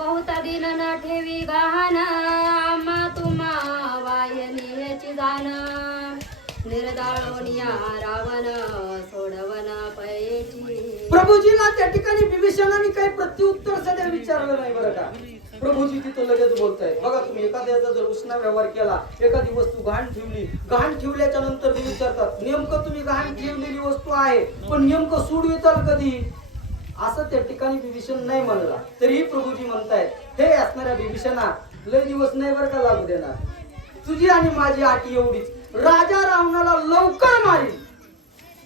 बहुत दिन न ठेवी गहाण आम्हा तुम्हा वायनी याची जाण निर्दाळोनिया रावण सोडवन पैची प्रभूजीला त्या ठिकाणी विभीषणाने काही प्रत्युत्तर सध्या विचारलं नाही बरं का? प्रभूजी तिथं लगेच बोलताय बघा तुम्ही एखाद्याचा जर उसना व्यवहार केला एखादी वस्तू घाण ठेवली घाण ठेवल्याच्या नंतर विचारतात नेमकं तुम्ही घाण ठेवलेली वस्तू आहे पण नेमकं सोडविताल कधी? असं त्या ठिकाणी विभीषण नाही म्हणला. तरीही प्रभूजी म्हणतायत हे असणाऱ्या विभीषणा लय दिवस नाही बरं का लागू देणार? तुझी आणि माझी आटी एवढीच. राजा रावणाला लवकर मारी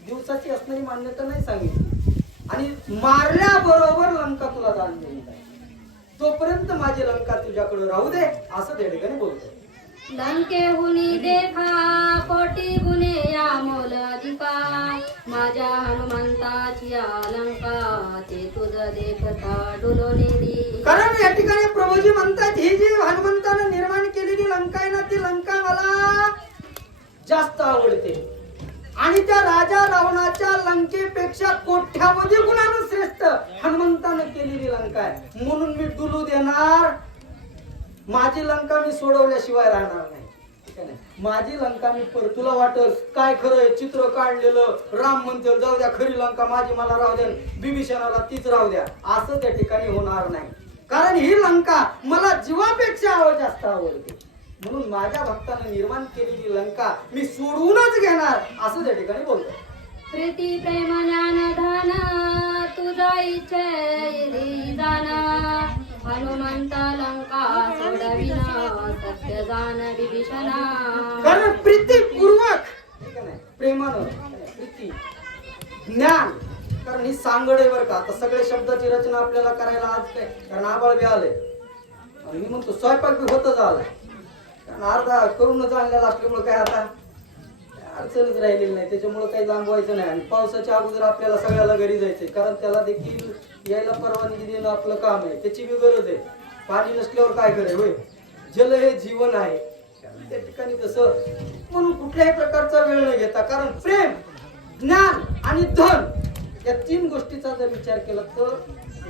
दिवसाची असणारी मान्यता नाही सांगितली. आणि मारल्याबरोबर लंका तुला दान देईल तोपर्यंत माझी लंका तुझ्याकडे राहू दे असं त्या ठिकाणी बोलतो लंकेहुनी देखा कोटी गुणे या मोल दीपा माझ्या हनुमंताची कारण या ठिकाणी प्रभूजी म्हणतात ही जी हनुमंतानं निर्माण केलेली लंका आहे ना ती लंका मला जास्त आवडते. आणि त्या राजा रावणाच्या लंकेपेक्षा कोठ्यामध्ये म्हणजे गुणानं श्रेष्ठ हनुमंतानं केलेली लंका आहे? म्हणून मी डुलू देणार. माझी लंका मी सोडवल्याशिवाय राहणार नाही. माझी लंका मी पर तुला वाटल काय खरंय चित्र काढलेलं? राम म्हणतील जाऊ द्या खरी लंका माझी मला राहू द्या बिभीषणाला तीच राहू द्या. असं त्या ठिकाणी होणार नाही. कारण ही लंका मला जीवापेक्षा आवड जास्त आवडते. म्हणून माझ्या भक्तानं निर्माण केलेली लंका मी सोडवूनच घेणार असं त्या ठिकाणी बोलतो प्रीती प्रेम ज्ञान धन तुझा इच्छा हनुमंत लंका सोडविना सत्य जाण विभीषणा कारण प्रीतीपूर्वक ठीक आहे प्रेमानं प्रीती ज्ञान कारण ही सांगड आहे बरं का? आता सगळे शब्दाची रचना आपल्याला करायला आज काय? कारण आबाळ बी आले आणि मी म्हणतो स्वयंपाक बी होतच आलाय. कारण अर्धा करून जाणलेला असल्यामुळे काय आता? अडचणच राहिलेली नाही. त्याच्यामुळे काही लांबवायचं नाही. आणि पावसाच्या अगोदर आपल्याला सगळ्याला घरी जायचंय. कारण त्याला देखील यायला परवानगी देणं आपलं काम आहे. त्याची बी गरज आहे. पाणी नसल्यावर काय करे होय? जल हे जीवन आहे. त्या ठिकाणी कसं म्हणून कुठल्याही प्रकारचा वेळ न घेता कारण प्रेम ज्ञान आणि धन या तीन गोष्टीचा जर विचार केला तर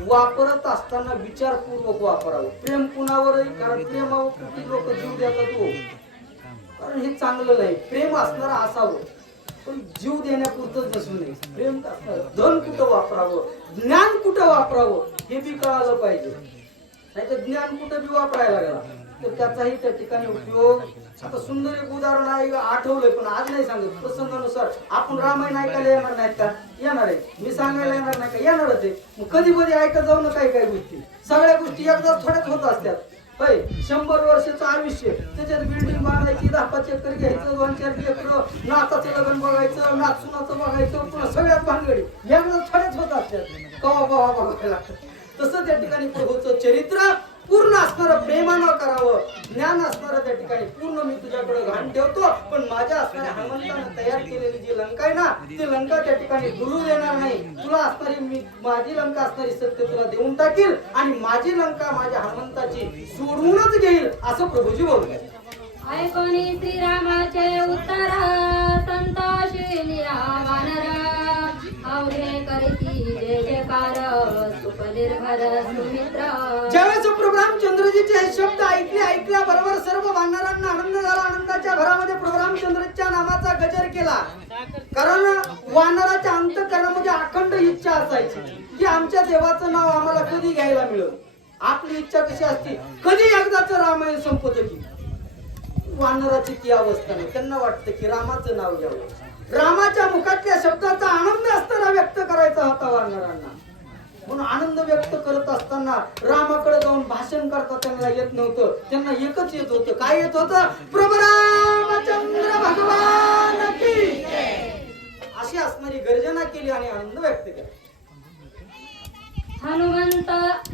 वापरत असताना विचारपूर्वक वापरावं. प्रेम कुणावरही कारण प्रेमावर किती लोक जीव देतात तो कारण हे चांगलं नाही. प्रेम असणार असावं. पण जीव देण्यापुरतच नसू नये. प्रेम धन कुठं वापरावं? ज्ञान कुठं वापरावं? हे बी कळालं पाहिजे. नाही तर ज्ञान कुठं बी वापरायला लागला? तर त्याचाही त्या ठिकाणी उपयोग. आता सुंदर एक उदाहरण आहे आठवलंय पण आज नाही सांगत. प्रसंगानुसार आपण रामायण ऐकायला येणार नाहीत का? येणार आहे. मी सांगायला येणार नाही का? येणारच आहे. मग कधी कधी ऐकत जाऊ ना काही काही गोष्टी. सगळ्या गोष्टी एकदा थोड्याच होत असतात. होय शंभर वर्षाचं आयुष्य. त्याच्यात बिल्डिंग बांधायची दहा पाच एकर घ्यायचं दोन चार एकर नाचाचं लग्न बघायचं नाचुनाचं बघायचं पुन्हा सगळ्यात भानगडी. यांना थोड्याच होतात असतात कवा कवा बघायला लागतं तसं त्या ठिकाणी प्रभूचं चरित्र. पूर्ण असणारं प्रेमानं करावं ज्ञान असणारं त्या ठिकाणी पूर्ण मी तुझ्याकडे घाण ठेवतो पण माझ्या असणाऱ्या हनुमंतानं तयार केलेली जी लंका आहे ना ती लंका त्या ठिकाणी गुरु देणार नाही. तुला असणारी मी माझी लंका असणारी सत्य तुला देऊन टाकील आणि माझी लंका माझ्या हनुमंताची सोडवूनच घेईल असं प्रभूजी बोलतात. ऐकोनी श्रीरामाचे उत्तर संतोषी वानर ज्यावेळेस प्रभू रामचंद्रजीचे हे शब्द ऐकले ऐकल्या बरोबर सर्व वानरांना आनंद झाला. आनंदाच्या भरामध्ये प्रभू रामचंद्रच्या नावाचा गजर केला. कारण वानराच्या अंतकरणामध्ये अखंड इच्छा असायची की आमच्या देवाचं नाव आम्हाला कधी घ्यायला मिळेल? आपली इच्छा कशी असते? कधी एकदाच रामायण संपत की? वानराची ती अवस्था नाही. त्यांना वाटतं की रामाचं नाव घ्यावं. रामाच्या मुखातल्या शब्दाचा आनंद असताना व्यक्त करायचा होता वानरांना. म्हणून आनंद व्यक्त करत असताना रामाकडे जाऊन भाषण करता त्यांना येत नव्हतं. त्यांना एकच येत होतं. काय येत होतं? प्रभू रामचंद्र भगवान अशी असणारी गर्जना केली आणि आनंद व्यक्त केला. हनुमंत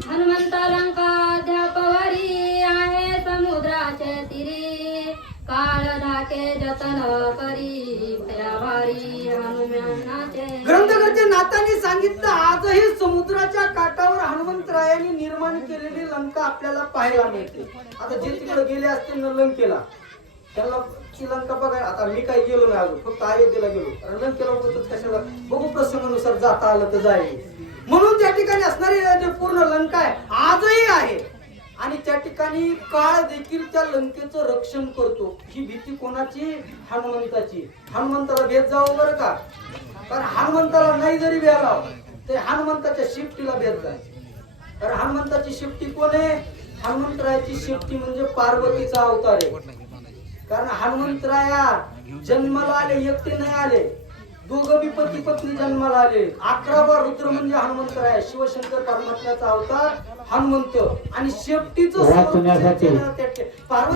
हनुमंत लंका ध्यापवरी आहे समुद्राचे तिरी. काळ धाके जतन करी भयाभारी हनुमानाचे. ग्रंथकर्ते नाथांनी सांगितलं निर्माण केलेली लंका आपल्याला पाहायला मिळते. आता जे तिकडे गेले असतील ना लंकेला त्याला ती लंका बघायला आता मी काही गेलो नाही आलो फक्त अयोध्येला गेलो. कारण लंकेला उगाचच कशाला बघू प्रसंगानुसार जाता आलं तर जाईल. म्हणून त्या ठिकाणी असणारी जे पूर्ण लंका आहे आजही आहे. आणि त्या ठिकाणी काळ देखील त्या लंकेचं रक्षण करतो. ही भीती कोणाची? हनुमंताची. हनुमंताला भेद जावं बरं का? कारण हनुमंताला नाही जरी भेलाव ते हनुमंताच्या शिफ्टीला भेद जाय कारण हनुमंताची शिफ्टी कोण आहे? हनुमंतरायाची शिफ्टी म्हणजे पार्वतीचा अवतार आहे. कारण हनुमंतराया जन्माला आले एकटे नाही आले. दोघं बी पती पत्नी जन्माला आले. अकरावा रुद्र म्हणजे हनुमंतराय शिवशंकर परमात्म्याचा अवतार हनुमंत. आणि शेपटीचं. पार्वती